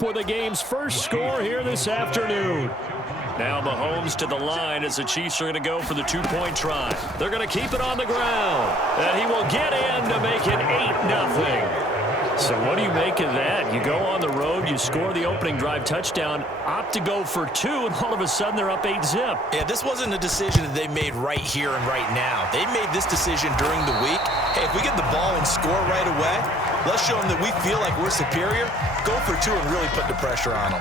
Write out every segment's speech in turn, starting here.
with the game's first score here this afternoon. Now Mahomes to the line as the Chiefs are going to go for the two-point try. They're going to keep it on the ground. And he will get in to make it 8-0. So what do you make of that? You go on the road, you score the opening drive touchdown, opt to go for two, and all of a sudden they're up 8-zip. Yeah, this wasn't a decision that they made right here and right now. They made this decision during the week. Hey, if we get the ball and score right away, let's show them that we feel like we're superior. Go for two and really put the pressure on them.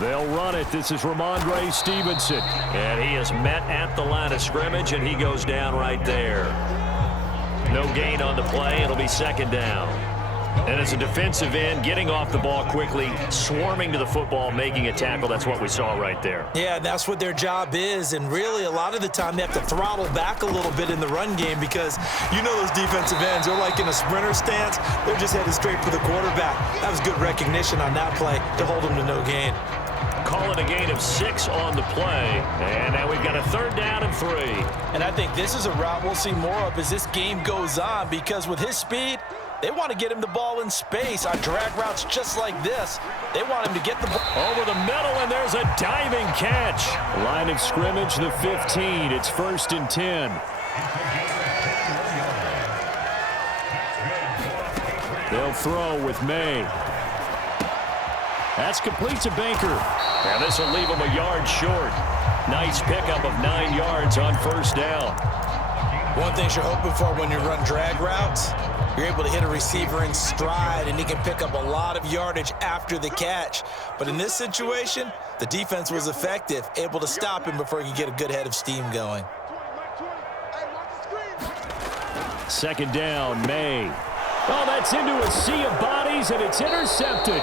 They'll run it. This is Ramondre Stevenson. And he is met at the line of scrimmage, and he goes down right there. No gain on the play. It'll be second down. And as a defensive end, getting off the ball quickly, swarming to the football, making a tackle, that's what we saw right there. Yeah, that's what their job is. And really, a lot of the time, they have to throttle back a little bit in the run game because you know those defensive ends, they're like in a sprinter stance. They're just headed straight for the quarterback. That was good recognition on that play to hold them to no gain. Call it a gain of 6 on the play. And now we've got a third down and 3. And I think this is a route we'll see more of as this game goes on because with his speed, they want to get him the ball in space on drag routes just like this. They want him to get the ball over the middle, and there's a diving catch. Line of scrimmage, the 15. It's 1st and 10. They'll throw with May. That's complete to Baker. And this will leave him a yard short. Nice pickup of 9 yards on first down. One thing you're hoping for when you run drag routes, you're able to hit a receiver in stride, and he can pick up a lot of yardage after the catch. But in this situation, the defense was effective, able to stop him before he could get a good head of steam going. Second down, May. Oh, that's into a sea of bodies, and it's intercepted.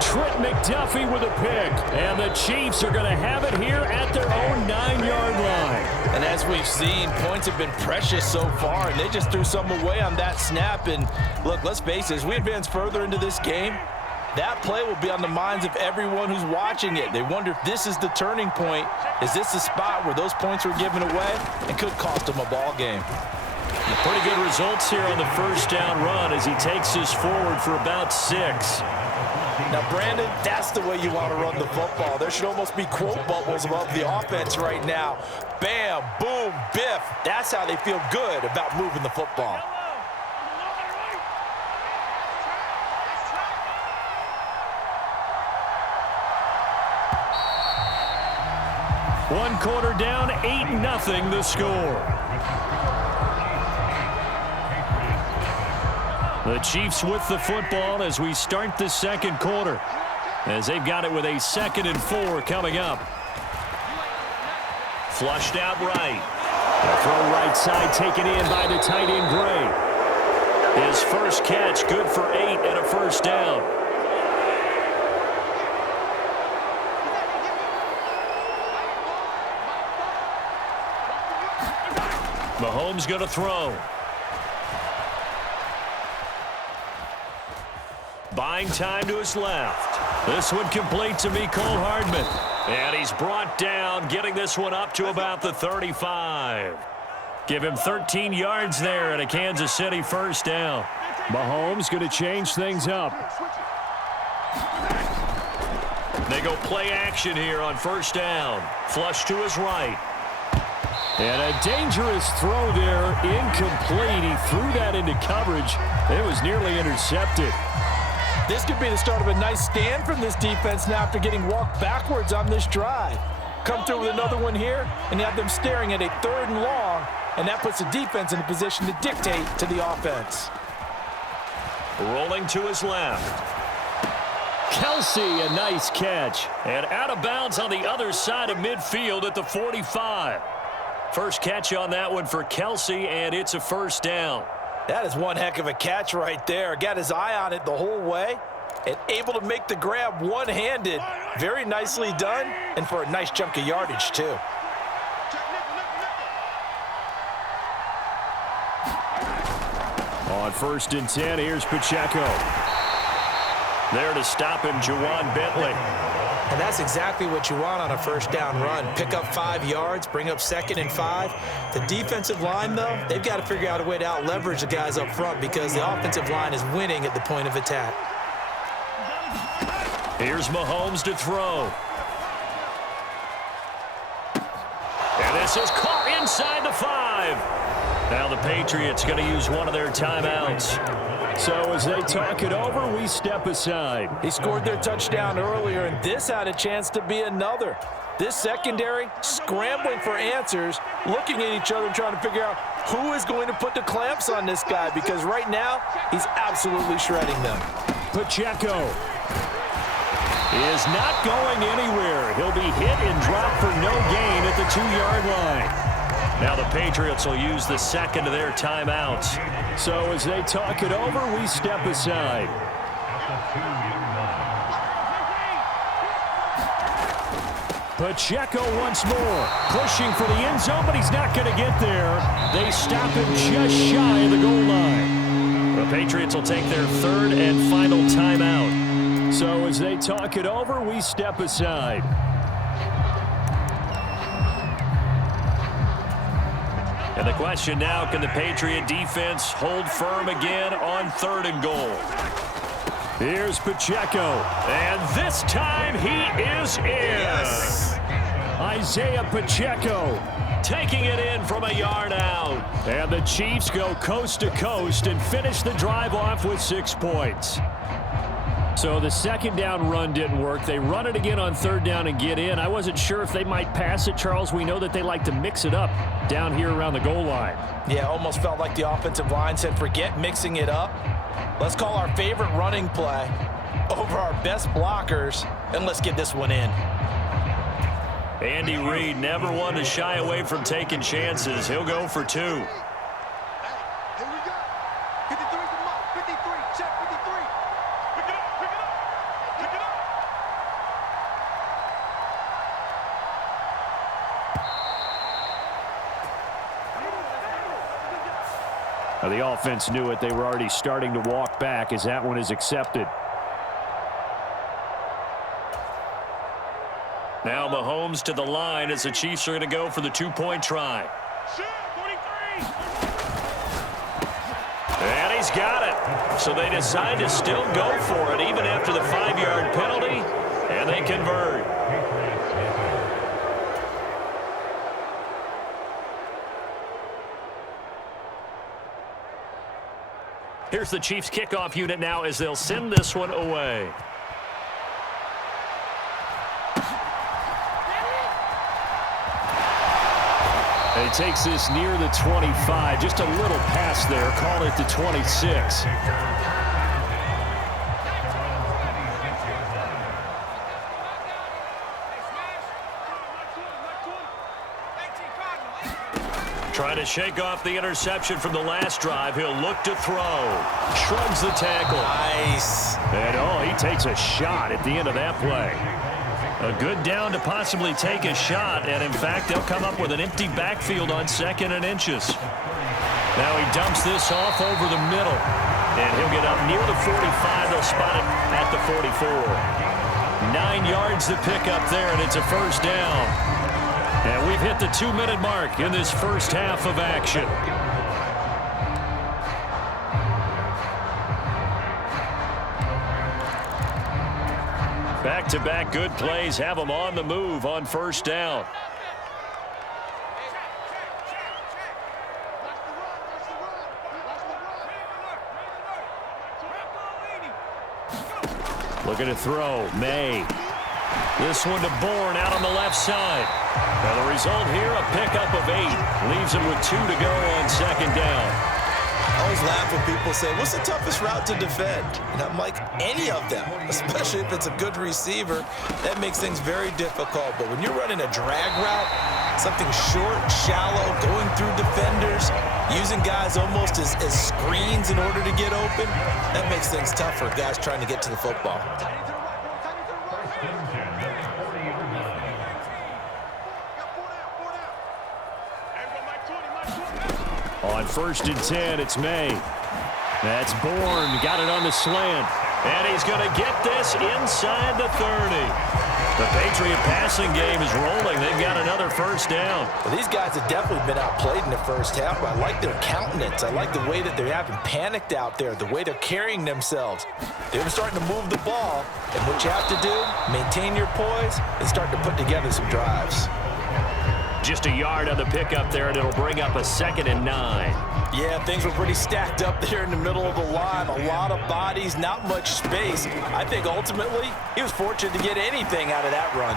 Trent McDuffie with a pick. And the Chiefs are going to have it here at their own 9-yard line. And as we've seen, points have been precious so far, and they just threw some away on that snap. And look, let's face it, as we advance further into this game, that play will be on the minds of everyone who's watching it. They wonder if this is the turning point. Is this the spot where those points were given away and could cost them a ball game? Pretty good results here on the first down run as he takes this forward for about 6. Now, Brandon, that's the way you want to run the football. There should almost be quote bubbles above the offense right now. Bam, boom, biff. That's how they feel good about moving the football. One quarter down, 8-0 the score. The Chiefs with the football as we start the second quarter, as they've got it with a 2nd and 4 coming up. Flushed out right. The throw right side taken in by the tight end Gray. His first catch good for 8 and a first down. Mahomes going to throw. Buying time to his left. This one complete to Mecole Hardman. And he's brought down, getting this one up to about the 35. Give him 13 yards there and a Kansas City first down. Mahomes going to change things up. They go play action here on first down. Flush to his right. And a dangerous throw there, incomplete. He threw that into coverage. It was nearly intercepted. This could be the start of a nice stand from this defense now after getting walked backwards on this drive. Come through with another one here, and you have them staring at a 3rd and long, and that puts the defense in a position to dictate to the offense. Rolling to his left. Kelsey, a nice catch. And out of bounds on the other side of midfield at the 45. First catch on that one for Kelsey, and it's a first down. That is one heck of a catch right there. Got his eye on it the whole way and able to make the grab one-handed. Very nicely done, and for a nice chunk of yardage, too. On On 1st and 10, here's Pacheco. There to stop him, Juwan Bentley. And that's exactly what you want on a first down run. Pick up 5 yards, bring up 2nd and 5. The defensive line, though, they've got to figure out a way to out-leverage the guys up front because the offensive line is winning at the point of attack. Here's Mahomes to throw. And this is caught inside the 5. Now the Patriots going to use one of their timeouts. So as they talk it over, we step aside. He scored their touchdown earlier, and this had a chance to be another. This secondary scrambling for answers, looking at each other, trying to figure out who is going to put the clamps on this guy, because right now he's absolutely shredding them. Pacheco is not going anywhere. He'll be hit and dropped for no gain at the 2-yard line. Now the Patriots will use the second of their timeouts. So as they talk it over, we step aside. Pacheco once more, pushing for the end zone, but he's not going to get there. They stop him just shy of the goal line. The Patriots will take their 3rd and final timeout. So as they talk it over, we step aside. And the question now, can the Patriot defense hold firm again on 3rd and goal? Here's Pacheco, and this time he is in. Yes. Isaiah Pacheco taking it in from a yard out. And the Chiefs go coast to coast and finish the drive off with 6 points. So the 2nd down run didn't work. They run it again on 3rd down and get in. I wasn't sure if they might pass it, Charles. We know that they like to mix it up down here around the goal line. Yeah, almost felt like the offensive line said, forget mixing it up. Let's call our favorite running play over our best blockers, and let's get this one in. Andy Reid never one to shy away from taking chances. He'll go for 2. The offense knew it. They were already starting to walk back as that one is accepted. Now Mahomes to the line as the Chiefs are going to go for the 2-point try. And he's got it. So they decide to still go for it even after the 5-yard penalty, and they convert. Here's the Chiefs kickoff unit now as they'll send this one away. And he takes this near the 25. Just a little pass there. Call it the 26. Trying to shake off the interception from the last drive. He'll look to throw. Shrugs the tackle. Nice. And, he takes a shot at the end of that play. A good down to possibly take a shot. And, in fact, they'll come up with an empty backfield on 2nd and inches. Now he dumps this off over the middle. And he'll get up near the 45. They'll spot it at the 44. 9 yards to pick up there, and it's a 1st down. And we've hit the 2-minute mark in this first half of action. Back-to-back good plays have them on the move on 1st down. Looking to throw. May. This one to Bourne out on the left side. Now the result here, a pickup of 8. Leaves him with 2 to go on 2nd down. I always laugh when people say, what's the toughest route to defend? And I'm like, any of them, especially if it's a good receiver. That makes things very difficult. But when you're running a drag route, something short, shallow, going through defenders, using guys almost as screens in order to get open, that makes things tough for guys trying to get to the football. On 1st and 10, it's May. That's Bourne. Got it on the slant. And he's going to get this inside the 30. The Patriot passing game is rolling. They've got another first down. Well, these guys have definitely been outplayed in the first half, but I like their countenance. I like the way that they haven't panicked out there, the way they're carrying themselves. They're starting to move the ball, and what you have to do, maintain your poise and start to put together some drives. Just a yard on the pickup there, and it'll bring up a 2nd and 9. Yeah, things were pretty stacked up there in the middle of the line. A lot of bodies, not much space. I think ultimately he was fortunate to get anything out of that run.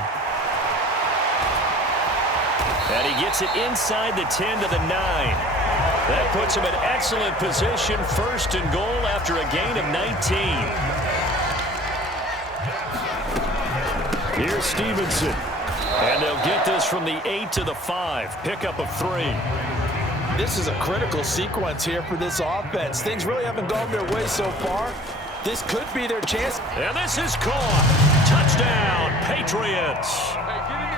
And he gets it inside the 10 to the 9. That puts him in excellent position, 1st and goal after a gain of 19. Here's Stevenson. And they'll get this from the 8 to the 5. Pickup of 3. This is a critical sequence here for this offense. Things really haven't gone their way so far. This could be their chance. And this is caught. Touchdown, Patriots.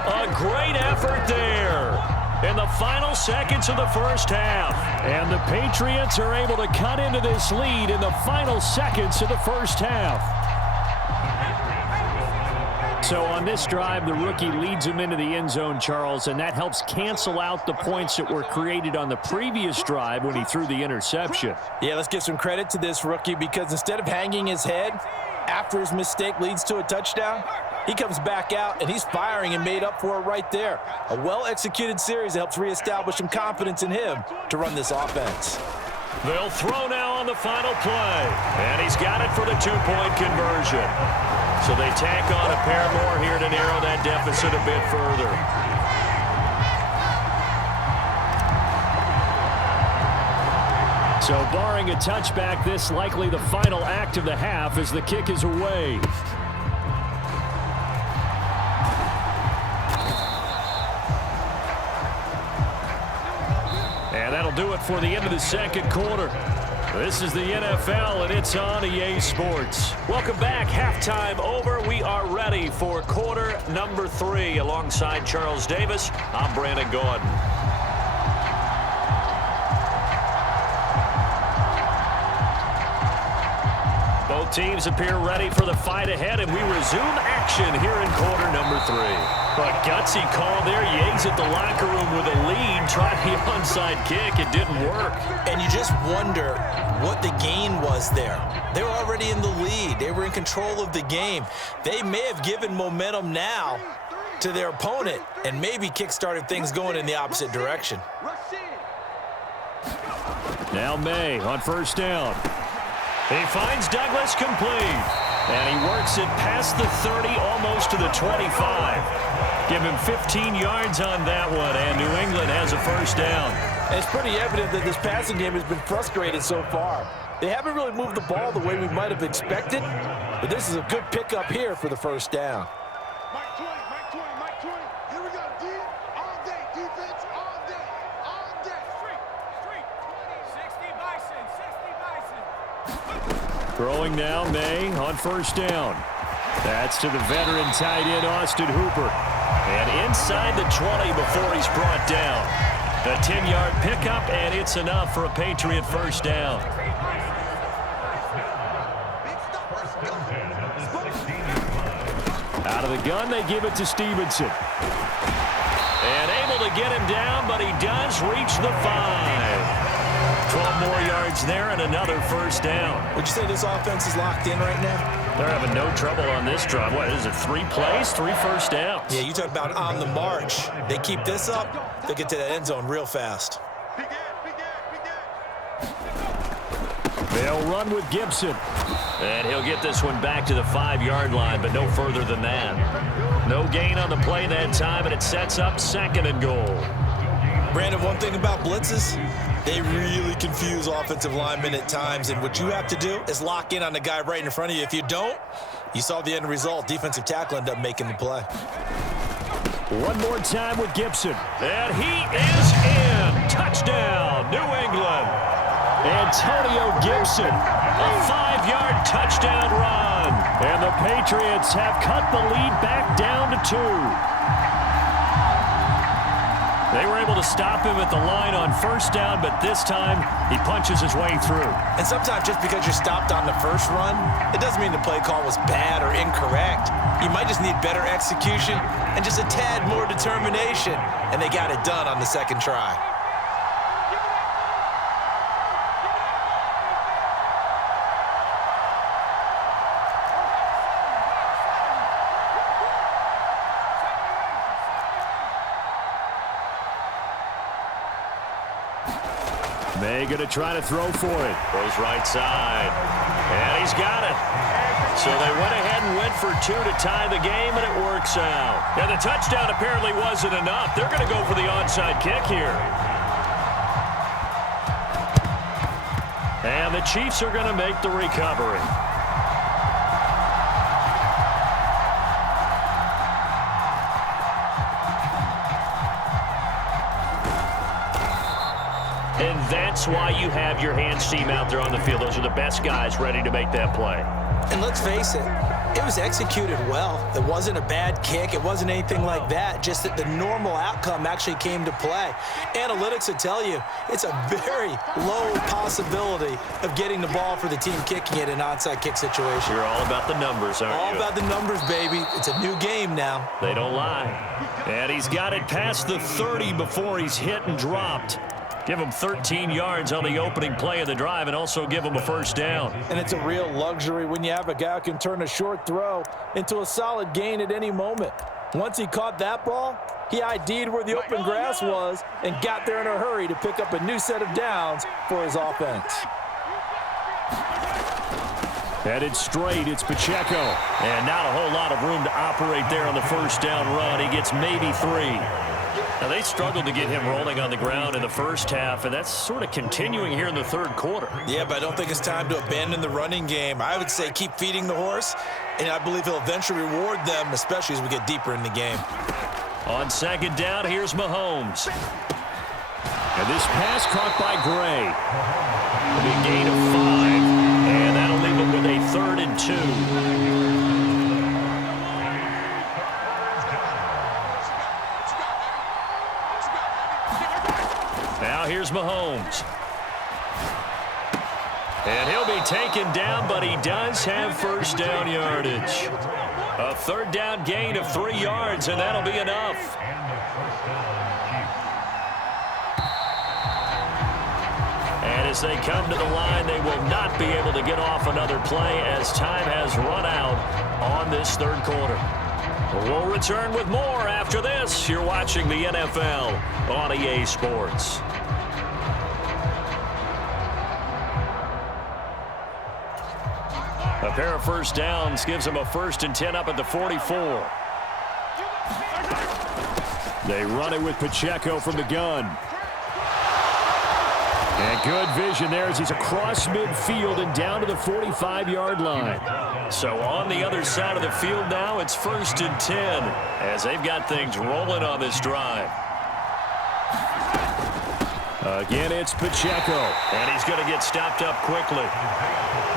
A great effort there in the final seconds of the first half. And the Patriots are able to cut into this lead in the final seconds of the first half. So on this drive, the rookie leads him into the end zone, Charles, and that helps cancel out the points that were created on the previous drive when he threw the interception. Yeah, let's give some credit to this rookie because instead of hanging his head after his mistake leads to a touchdown, he comes back out and he's firing and made up for it right there. A well-executed series that helps reestablish some confidence in him to run this offense. They'll throw now on the final play, and he's got it for the 2-point conversion. So they tack on a pair more here to narrow that deficit a bit further. So barring a touchback, this likely the final act of the half as the kick is away. And that'll do it for the end of the second quarter. This is the NFL, and it's on EA Sports. Welcome back. Halftime over. We are ready for quarter number 3. Alongside Charles Davis, I'm Brandon Gordon. Both teams appear ready for the fight ahead, and we resume action here in quarter number 3. But gutsy call there. Yates at the locker room with a lead. Tried the onside kick. It didn't work. And you just wonder what the gain was there. They were already in the lead. They were in control of the game. They may have given momentum now to their opponent and maybe kick-started things going in the opposite direction. Now May on first down. He finds Douglas complete. And he works it past the 30, almost to the 25. Give him 15 yards on that one, and New England has a first down. And it's pretty evident that this passing game has been frustrated so far. They haven't really moved the ball the way we might have expected, but this is a good pickup here for the first down. Mike 20, Mike 20, Mike 20. Here we go, D. All day, defense, all day, all day. Street, 60 Bison, 60 Bison. Throwing now, May on first down. That's to the veteran tight end, Austin Hooper. And inside the 20 before he's brought down. A 10-yard pickup, and it's enough for a Patriot first down. Out of the gun, they give it to Stevenson. And able to get him down, but he does reach the 5. 12 more yards there and another first down. Would you say this offense is locked in right now? They're having no trouble on this drive. What is it, 3 plays, 3 first downs? Yeah, you talk about on the march. They keep this up, they'll get to the end zone real fast. They'll run with Gibson. And he'll get this one back to the 5-yard line, but no further than that. No gain on the play that time, and it sets up 2nd and goal. Brandon, one thing about blitzes, they really confuse offensive linemen at times, and what you have to do is lock in on the guy right in front of you. If you don't, you saw the end result. Defensive tackle ended up making the play. One more time with Gibson. And he is in. Touchdown, New England. Antonio Gibson, a 5-yard touchdown run. And the Patriots have cut the lead back down to 2. They were able to stop him at the line on first down, but this time he punches his way through. And sometimes just because you're stopped on the first run, it doesn't mean the play call was bad or incorrect. You might just need better execution and just a tad more determination, and they got it done on the second try. May going to try to throw for it. Goes right side. And he's got it. So they went ahead and went for two to tie the game, and it works out. And the touchdown apparently wasn't enough. They're going to go for the onside kick here. And the Chiefs are going to make the recovery. And that's why you have your hands team out there on the field. Those are the best guys ready to make that play. And let's face it, it was executed well. It wasn't a bad kick. It wasn't anything like that. Just that the normal outcome actually came to play. Analytics will tell you it's a very low possibility of getting the ball for the team kicking it in an onside kick situation. You're all about the numbers, aren't you? All about the numbers, baby. It's a new game now. They don't lie. And he's got it past the 30 before he's hit and dropped. Give him 13 yards on the opening play of the drive and also give him a first down. And it's a real luxury when you have a guy who can turn a short throw into a solid gain at any moment. Once he caught that ball, he ID'd where the open grass was and got there in a hurry to pick up a new set of downs for his offense. Headed straight, it's Pacheco. And not a whole lot of room to operate there on the first down run. He gets maybe 3. Now, they struggled to get him rolling on the ground in the first half, and that's sort of continuing here in the third quarter. Yeah, but I don't think it's time to abandon the running game. I would say keep feeding the horse, and I believe he'll eventually reward them, especially as we get deeper in the game. On second down, here's Mahomes. And this pass caught by Gray. A big gain of 5, and that'll leave him with a 3rd and 2. Now here's Mahomes. And he'll be taken down, but he does have first down yardage. A 3rd down gain of 3 yards, and that'll be enough. And as they come to the line, they will not be able to get off another play as time has run out on this third quarter. We'll return with more after this. You're watching the NFL on EA Sports. A pair of first downs gives them a 1st and 10 up at the 44. They run it with Pacheco from the gun. And good vision there as he's across midfield and down to the 45-yard line. So on the other side of the field now, it's 1st and 10 as they've got things rolling on this drive. Again, it's Pacheco. And he's going to get stopped up quickly.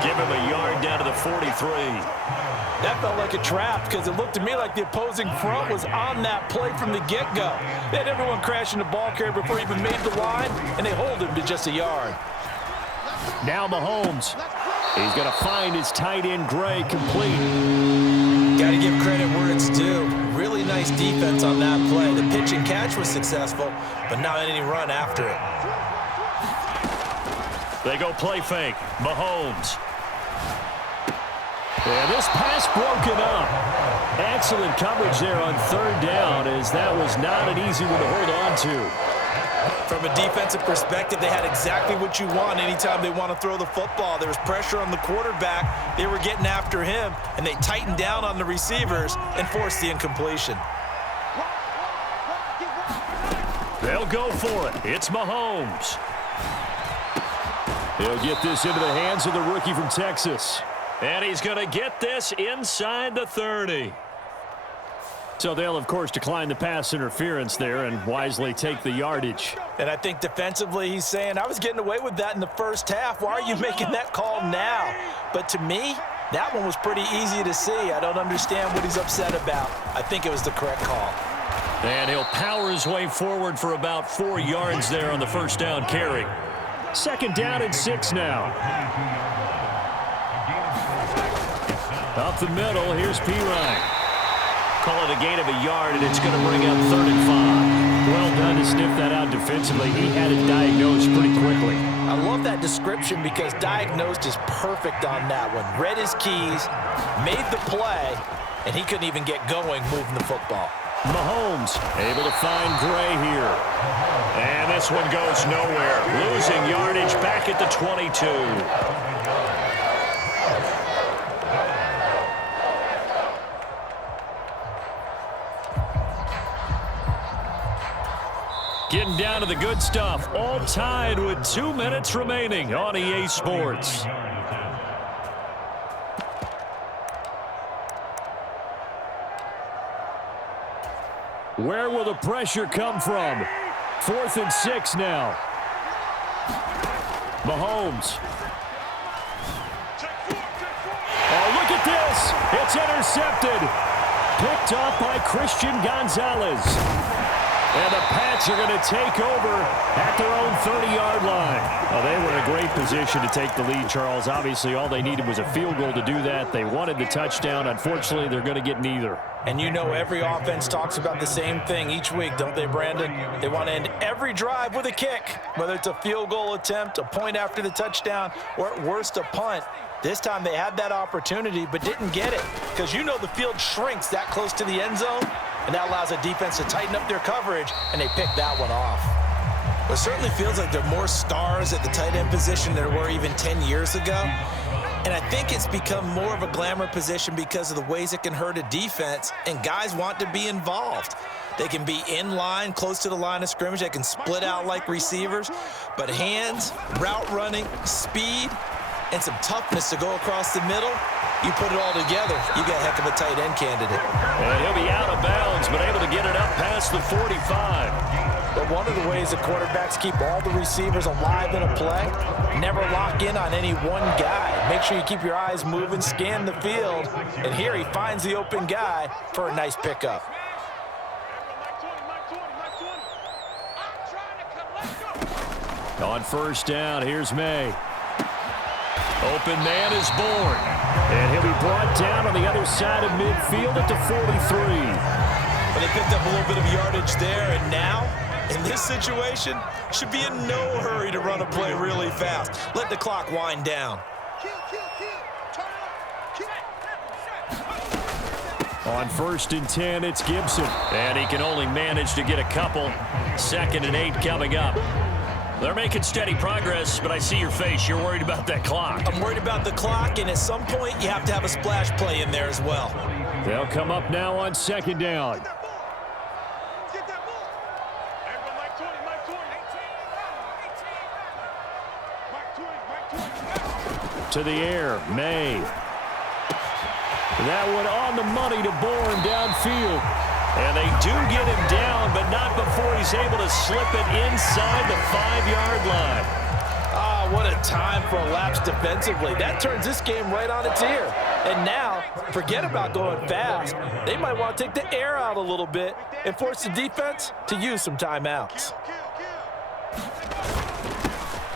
Give him a yard down to the 43. That felt like a trap because it looked to me like the opposing front was on that play from the get-go. They had everyone crashing the ball carrier before he even made the line, and they hold him to just a yard. Now Mahomes. He's going to find his tight end, Gray, complete. Got to give credit where it's due. Really nice defense on that play. The pitch and catch was successful, but not any run after it. They go play fake. Mahomes. And this pass broken up. Excellent coverage there on 3rd down as that was not an easy one to hold on to. From a defensive perspective, they had exactly what you want anytime they want to throw the football. There was pressure on the quarterback. They were getting after him, and they tightened down on the receivers and forced the incompletion. They'll go for it. It's Mahomes. He'll get this into the hands of the rookie from Texas. And he's going to get this inside the 30. So they'll, of course, decline the pass interference there and wisely take the yardage. And I think defensively he's saying, I was getting away with that in the first half. Why are you making that call now? But to me, that one was pretty easy to see. I don't understand what he's upset about. I think it was the correct call. And he'll power his way forward for about 4 yards there on the first down carry. 2nd down and 6 now. Up the middle, here's Pirine. Call it a gain of a yard, and it's going to bring up 3rd and 5. Well done to sniff that out defensively. He had it diagnosed pretty quickly. I love that description because diagnosed is perfect on that one. Read his keys, made the play, and he couldn't even get going moving the football. Mahomes able to find Gray here. And this one goes nowhere. Losing yardage back at the 22. Getting down to the good stuff. All tied with 2 minutes remaining on EA Sports. Where will the pressure come from? 4th and 6 now. Mahomes. Oh, look at this. It's intercepted. Picked off by Christian Gonzalez. And the Pats are going to take over at their own 30-yard line. Well, they were in a great position to take the lead, Charles. Obviously, all they needed was a field goal to do that. They wanted the touchdown. Unfortunately, they're going to get neither. And you know every offense talks about the same thing each week, don't they, Brandon? They want to end every drive with a kick, whether it's a field goal attempt, a point after the touchdown, or at worst, a punt. This time they had that opportunity but didn't get it because you know the field shrinks that close to the end zone, and that allows a defense to tighten up their coverage, and they picked that one off. It certainly feels like there are more stars at the tight end position than there were even 10 years ago. And I think it's become more of a glamour position because of the ways it can hurt a defense, and guys want to be involved. They can be in line, close to the line of scrimmage. They can split out like receivers. But hands, route running, speed, and some toughness to go across the middle, you put it all together, you got a heck of a tight end candidate. And he'll be out of bounds, but able to get it up past the 45. But one of the ways the quarterbacks keep all the receivers alive in a play, never lock in on any one guy. Make sure you keep your eyes moving, scan the field, and here he finds the open guy for a nice pickup. On 1st down, here's May. Open man is born. And he'll be brought down on the other side of midfield at the 43. But they picked up a little bit of yardage there, and now, in this situation, should be in no hurry to run a play really fast. Let the clock wind down. On 1st and 10, it's Gibson. And he can only manage to get a couple. 2nd and 8 coming up. They're making steady progress, but I see your face. You're worried about that clock. I'm worried about the clock, and at some point, you have to have a splash play in there as well. They'll come up now on 2nd down. To the air, May. That one on the money to Bourne downfield. And they do get him down, but not before he's able to slip it inside the 5-yard line. Ah, what a time for a lapse defensively. That turns this game right on its ear. And now, forget about going fast. They might want to take the air out a little bit and force the defense to use some timeouts.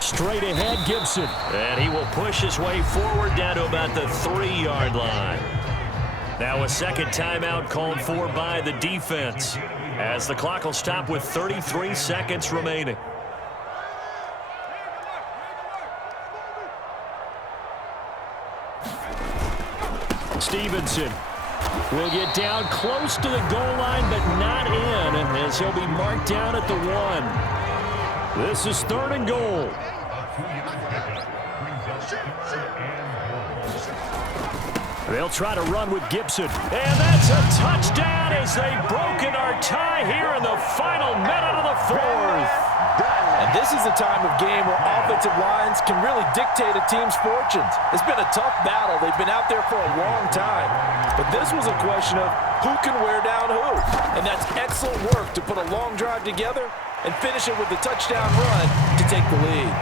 Straight ahead, Gibson. And he will push his way forward down to about the 3-yard line. Now a 2nd timeout called for by the defense as the clock will stop with 33 seconds remaining. Stevenson will get down close to the goal line, but not in, as he'll be marked down at the 1. This is 3rd and goal. They'll try to run with Gibson. And that's a touchdown as they've broken our tie here in the final minute of the 4th. And this is the time of game where offensive lines can really dictate a team's fortunes. It's been a tough battle. They've been out there for a long time. But this was a question of who can wear down who. And that's excellent work to put a long drive together and finish it with the touchdown run to take the lead.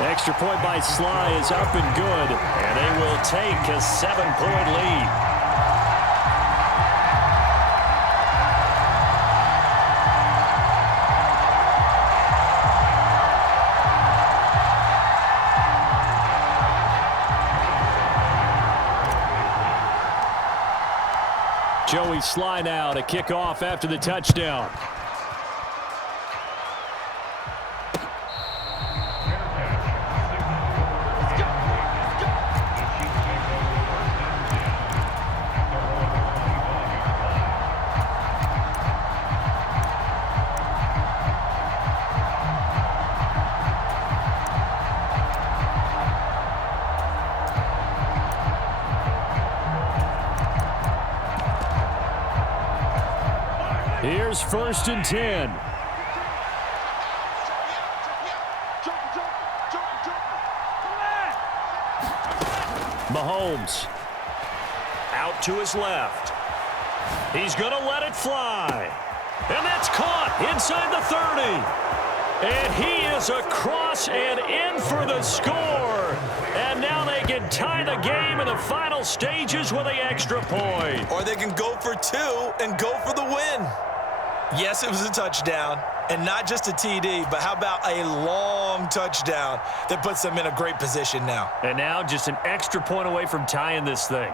Extra point by Sly is up and good, and they will take a 7-point lead. Joey Sly now to kick off after the touchdown. Here's 1st and 10. Mahomes out to his left. He's going to let it fly. And that's caught inside the 30. And he is across and in for the score. And now they can tie the game in the final stages with the extra point. Or they can go for 2 and go for the win. Yes, it was a touchdown, and not just a TD, but how about a long touchdown that puts them in a great position now. And now just an extra point away from tying this thing.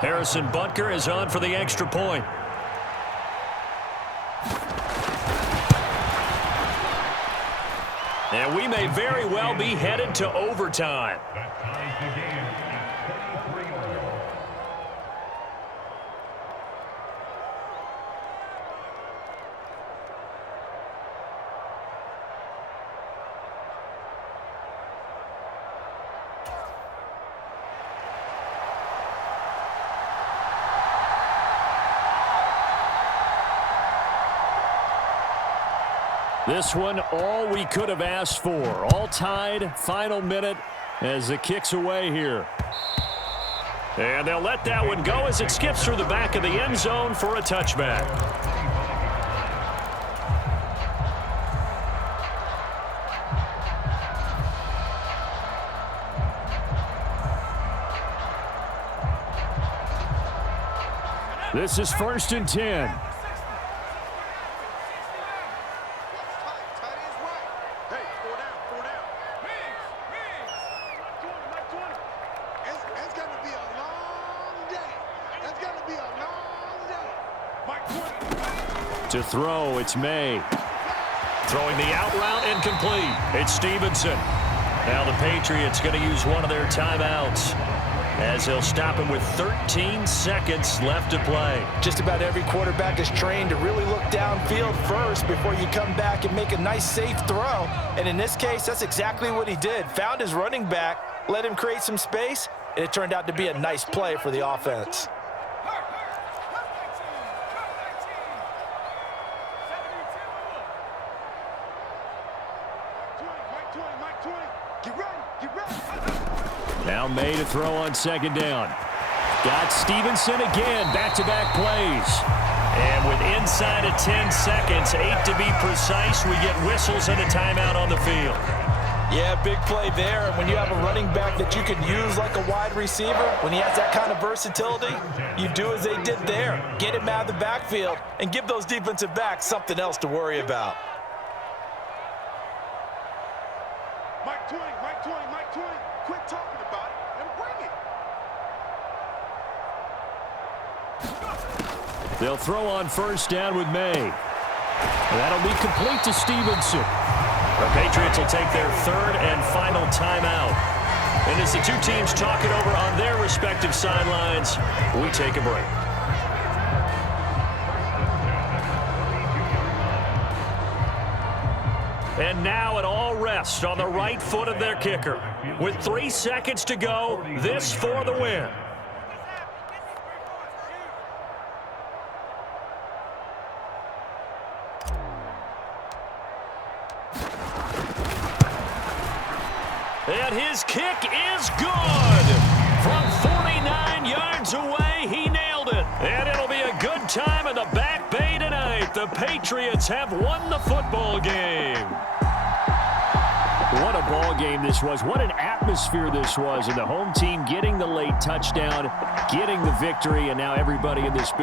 Harrison Butker is on for the extra point. And we may very well be headed to overtime. This one, all we could have asked for. All tied, final minute as it kicks away here. And they'll let that one go as it skips through the back of the end zone for a touchback. This is 1st and 10. To throw, it's May. Throwing the out route incomplete. It's Stevenson. Now the Patriots going to use one of their timeouts as they'll stop him with 13 seconds left to play. Just about every quarterback is trained to really look downfield first before you come back and make a nice, safe throw. And in this case, that's exactly what he did. Found his running back, let him create some space, and it turned out to be a nice play for the offense. Now May to throw on 2nd down. Got Stevenson again, back-to-back plays. And with inside of 10 seconds, 8 to be precise, we get whistles and a timeout on the field. Yeah, big play there. And when you have a running back that you can use like a wide receiver, when he has that kind of versatility, you do as they did there. Get him out of the backfield and give those defensive backs something else to worry about. Mike 20, Mike 20, Mike 20. Quit talking about it and bring it. They'll throw on 1st down with May. That'll be complete to Stevenson. The Patriots will take their 3rd and final timeout. And as the two teams talk it over on their respective sidelines, we take a break. And now it all rests on the right foot of their kicker. With 3 seconds to go, this for the win. And his kick is good. From 49 yards away, he nailed it. And it'll be a good time in the Back Bay tonight. The Patriots have won the football game. What a ball game this was. What an atmosphere this was. And the home team getting the late touchdown, getting the victory, and now everybody in this